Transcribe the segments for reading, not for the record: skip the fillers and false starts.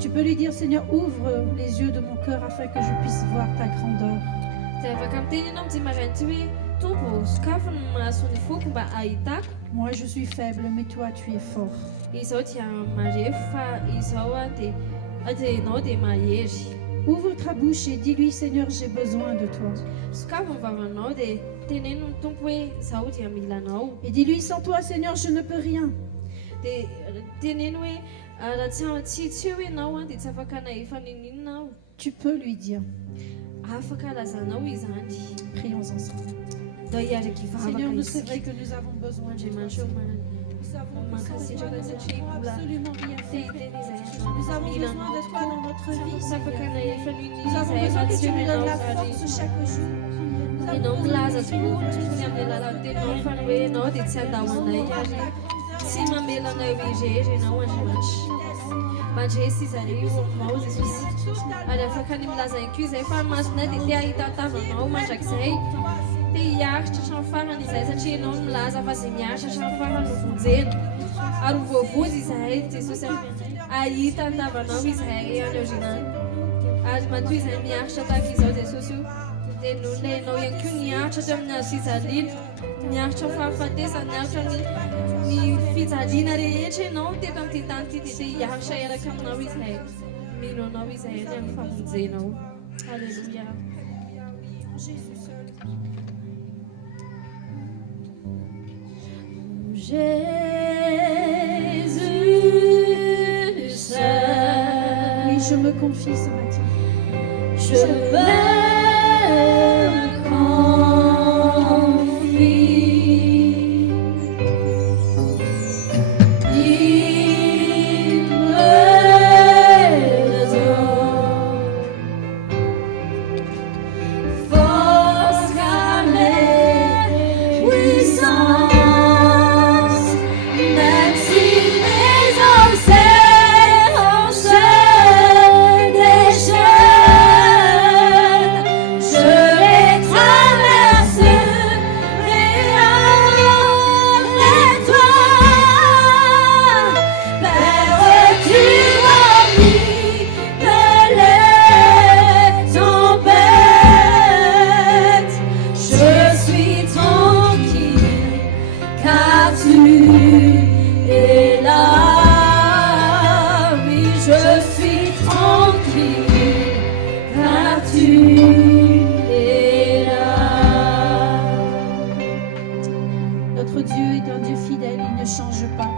Tu peux lui dire, Seigneur, ouvre les yeux de mon cœur afin que je puisse voir ta grandeur. Moi, je suis faible, mais toi, tu es fort. Ouvre ta bouche et dis-lui, Seigneur, j'ai besoin de toi. Et dis-lui, sans toi, Seigneur, je ne peux rien. Tu peux lui dire. Prions ensemble. Seigneur, nous c'est vrai que nous avons besoin de toi. Nous savons que sans toi, nous ne pouvons absolument rien faire. Nous avons besoin de toi dans notre vie, Seigneur. Nous avons besoin que tu nous donnes la force chaque jour. Nous avons besoin que tu nous donnes Jésus seul. Oui, je me confie ce matin. Je me confie. Il me donne force, calme, puissance. Même si mes hommes se déchaînent, je les traverserai avec toi. Père, tu remplis de les tempêtes. Je suis tranquille car tu es là. Oui, je suis tranquille car tu es là. Notre Dieu est un Dieu fidèle, il ne change pas.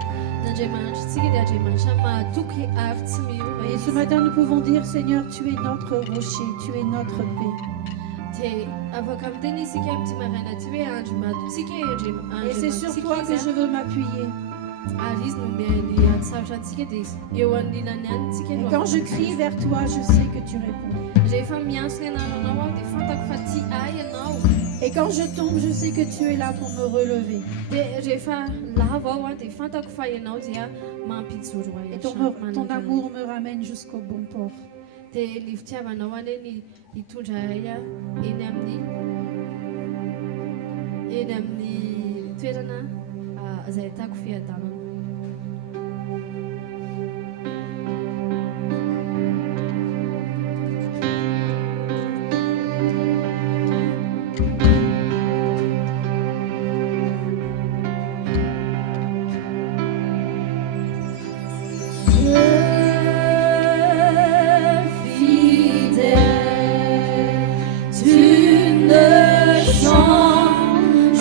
Et ce matin, nous pouvons dire, Seigneur, tu es notre rocher, tu es notre paix. Et c'est sur toi que je veux m'appuyer. Et quand je crie vers toi, je sais que tu réponds. Et quand je tombe, je sais que tu es là pour me relever. Et ton amour me ramène jusqu'au bon port. dia ny fitiavanao any nitondra eny amin'ny toerana izay ahitako fiadanana.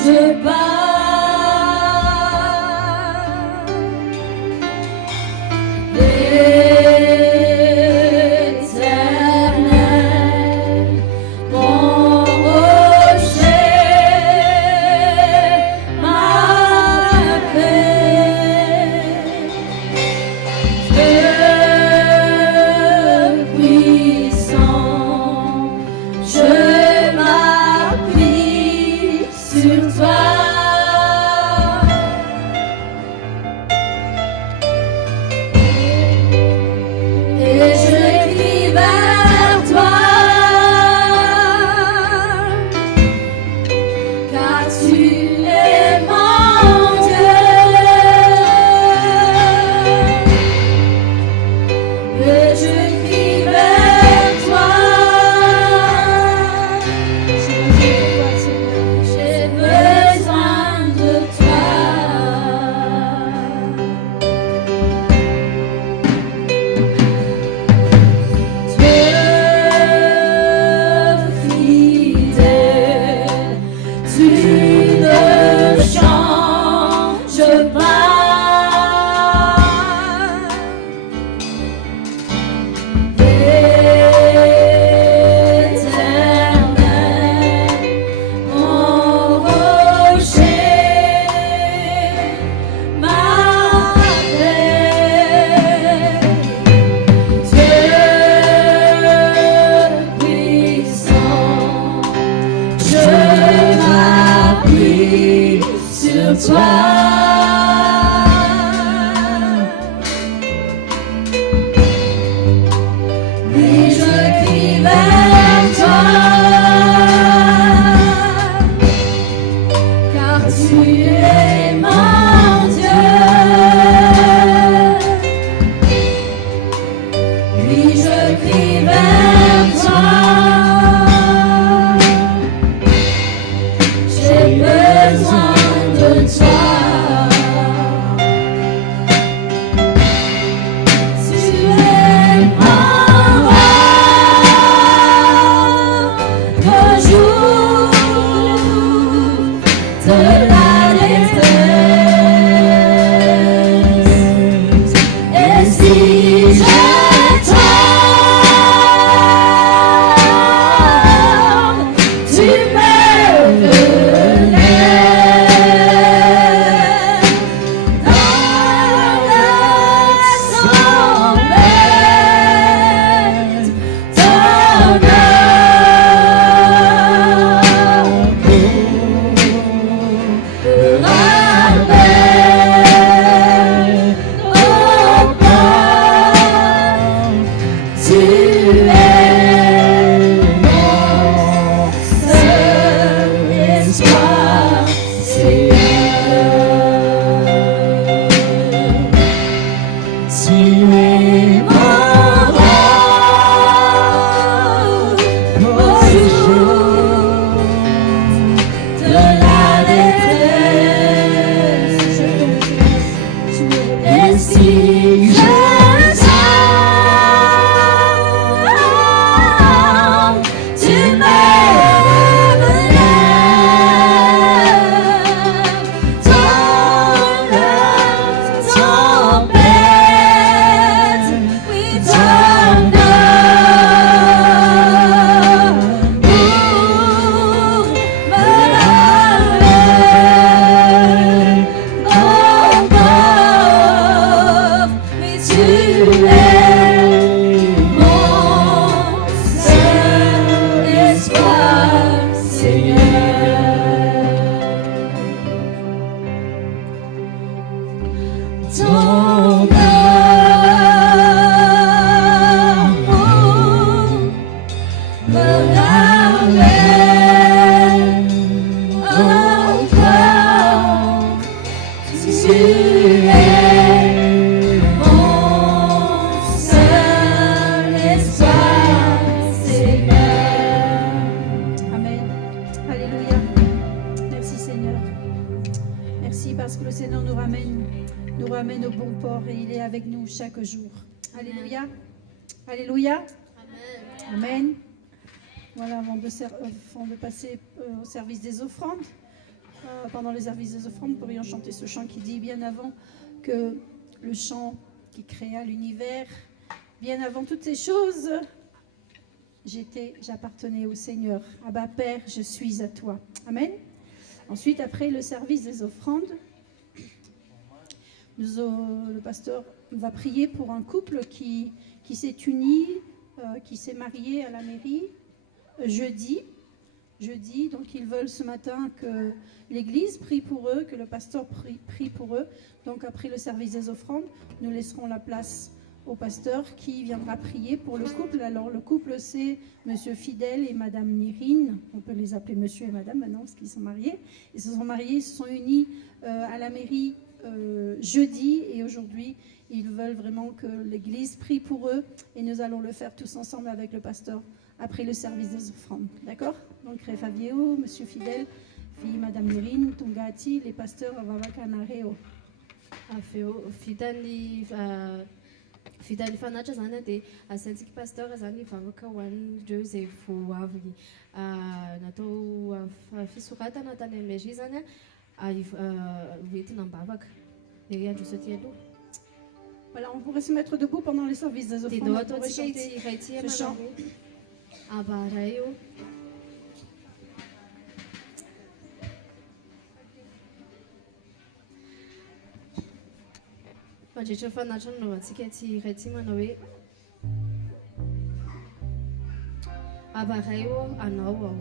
Change pas. Chaque jour. Alléluia. Alléluia. Amen. Amen. Voilà, avant de passer au service des offrandes, pendant le service des offrandes, nous pourrions chanter ce chant qui dit bien avant que le chant qui créa l'univers, bien avant toutes ces choses, j'appartenais au Seigneur. Abba Père, je suis à toi. Amen. Ensuite, après le service des offrandes, le pasteur va prier pour un couple qui s'est uni, qui s'est marié à la mairie jeudi. Donc ils veulent ce matin que l'église prie pour eux, que le pasteur prie pour eux. Donc après le service des offrandes, nous laisserons la place au pasteur qui viendra prier pour le couple. Alors le couple, c'est monsieur Fidèle et madame Nirine. On peut les appeler monsieur et madame maintenant parce qu'ils sont mariés. Ils se sont mariés, ils se sont unis à la mairie jeudi, et aujourd'hui ils veulent vraiment que l'église prie pour eux, et nous allons le faire tous ensemble avec le pasteur après le service des offrandes, d'accord? Donc Fabio, monsieur Fidèle, fille madame Nirine, Tongati, les pasteurs Vavakanareo. Fidèle fanatra zany dia asaintsika pasteur zany vavaka ho an'ireo izay vao avy natao fisoratana tany amin'ny mairie zany hoentina mibavaka dia andro saty aloha. Voilà, on pourrait se mettre debout pendant les services des offrandes. On pourrait chanter ce chant. Mandritra fanatra no antsika ty iray ty manao hoe abaray ô anao ao.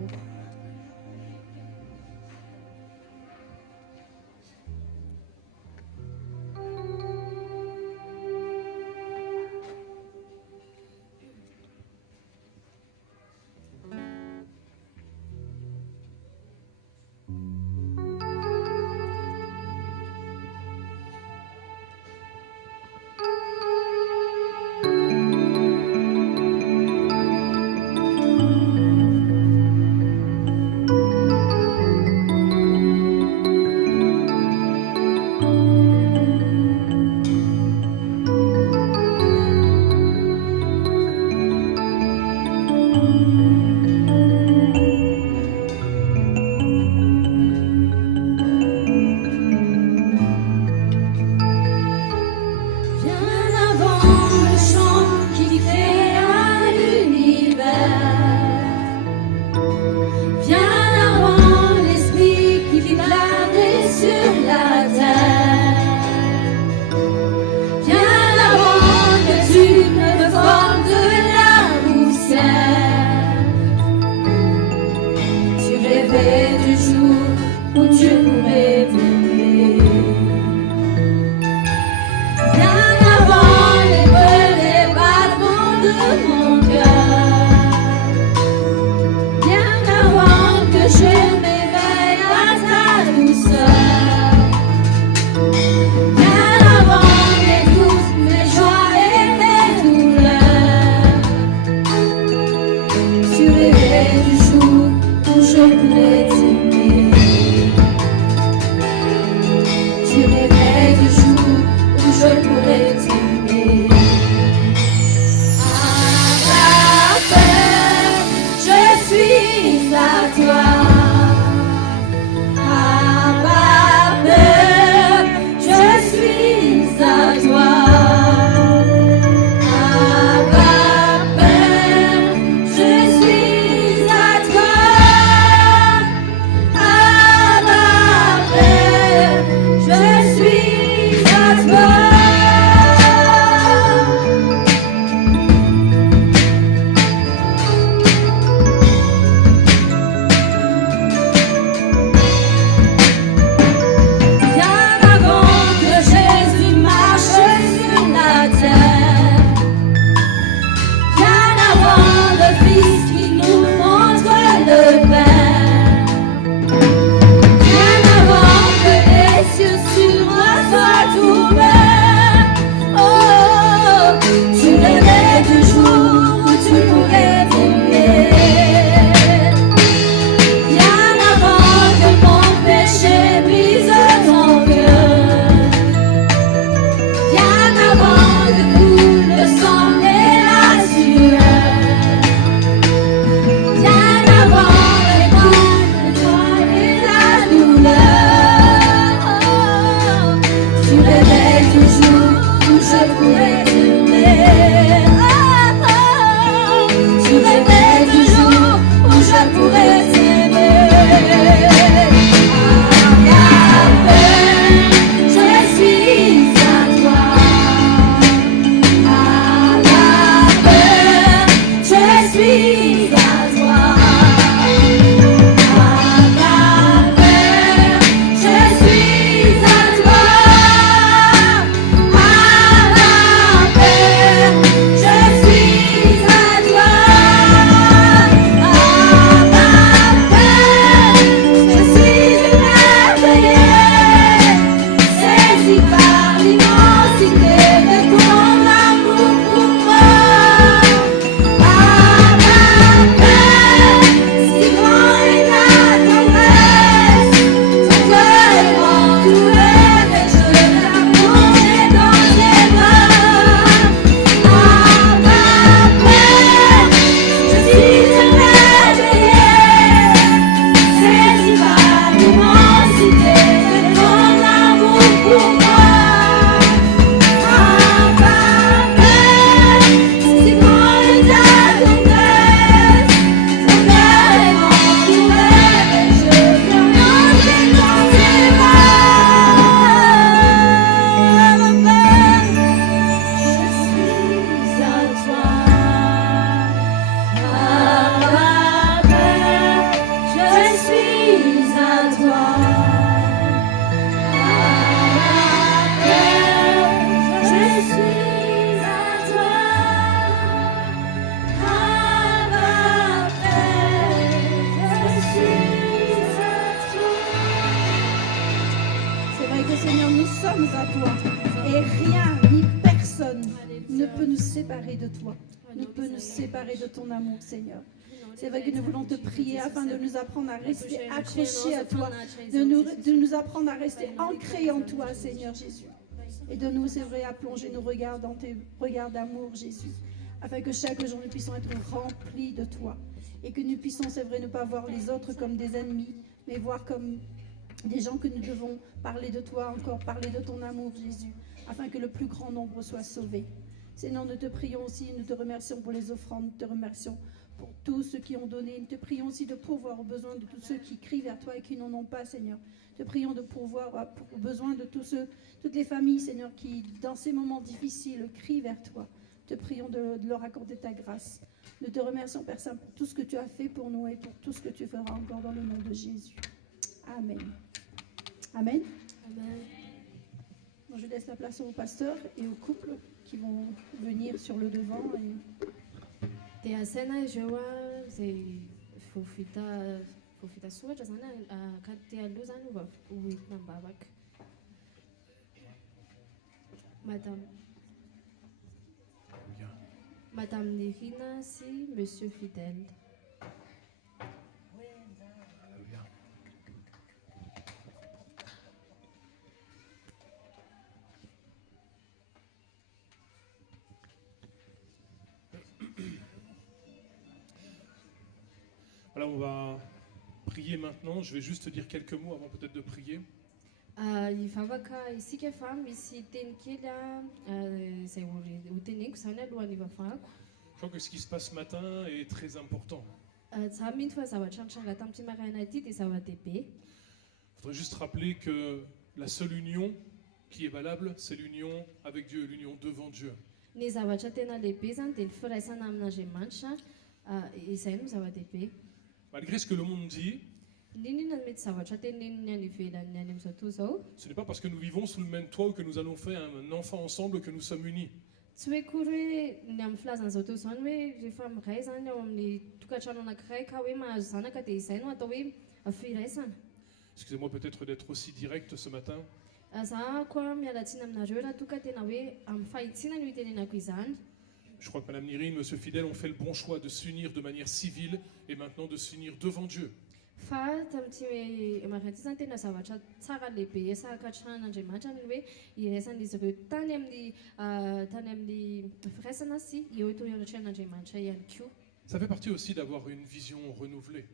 suis à toi. C'est vrai que nous voulons te prier afin de nous apprendre à rester accrochés à toi, de nous apprendre à rester ancrés en toi, Seigneur Jésus. Et de nous, c'est vrai, à plonger nos regards dans tes regards d'amour, Jésus, afin que chaque jour nous puissions être remplis de toi et que nous puissions, c'est vrai, ne pas voir les autres comme des ennemis, mais voir comme des gens que nous devons parler de toi encore, parler de ton amour, Jésus, afin que le plus grand nombre soit sauvé. Seigneur, nous te prions aussi, nous te remercions pour les offrandes, nous te remercions pour tous ceux qui ont donné. Nous te prions aussi de pourvoir aux besoins de tous ceux qui crient vers toi et qui n'en ont pas, Seigneur. Te prions de pourvoir aux besoins de toutes les familles, Seigneur, qui, dans ces moments difficiles, crient vers toi. Te prions de leur accorder ta grâce. Nous te remercions, Père Saint, pour tout ce que tu as fait pour nous et pour tout ce que tu feras encore dans le nom de Jésus. Amen. Amen. Amen. Bon, je laisse la place au pasteur et aux couples qui vont venir sur le devant. Te asena jewa ze fofita soatra zany ka te aloha zany ova hoentina mibavaka. Madame Nérina sy Monsieur Fidèle. Voilà, on va prier maintenant. Je vais juste te dire quelques mots avant peut-être de prier. Hivavaka isika fa misy teny kely zay ho teneniko zany alohan'ny hivavahako. Je crois que ce qui se passe ce matin est très important. Za mino fa zavatra nitranga tamin'ity maraina ity dia zava-dehibe. Il faudrait juste rappeler que la seule union qui est valable, c'est l'union avec Dieu, l'union devant Dieu. Ny zavatra tena lehibe zany dia ny firaisana amin'Andriamanitra, izay no zava-dehibe. Malgré ce que le monde dit, ce n'est pas parce que nous vivons sous le même toit ou que nous allons faire un enfant ensemble que nous sommes unis. Excusez-moi peut-être d'être aussi direct ce matin. Je crois que Madame Nérine, Monsieur Fidèle ont fait le bon choix de s'unir de manière civile et maintenant de s'unir devant Dieu. Ça fait partie aussi d'avoir une vision renouvelée.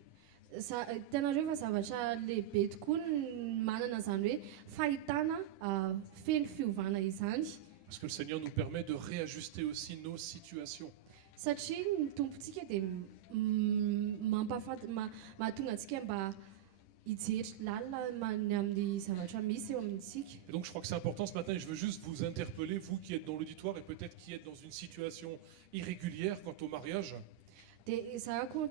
Parce que le Seigneur nous permet de réajuster aussi nos situations. Et donc je crois que c'est important ce matin et je veux juste vous interpeller, vous qui êtes dans l'auditoire et peut-être qui êtes dans une situation irrégulière quant au mariage. Dia izahako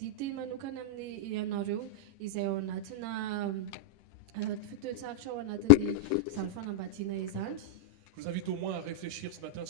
dity manokana amin'ny ianareo izay ao anatina fitoetsaritra ao anatin'ny sary fanambadiana izany. Je vous invite au moins à réfléchir ce matin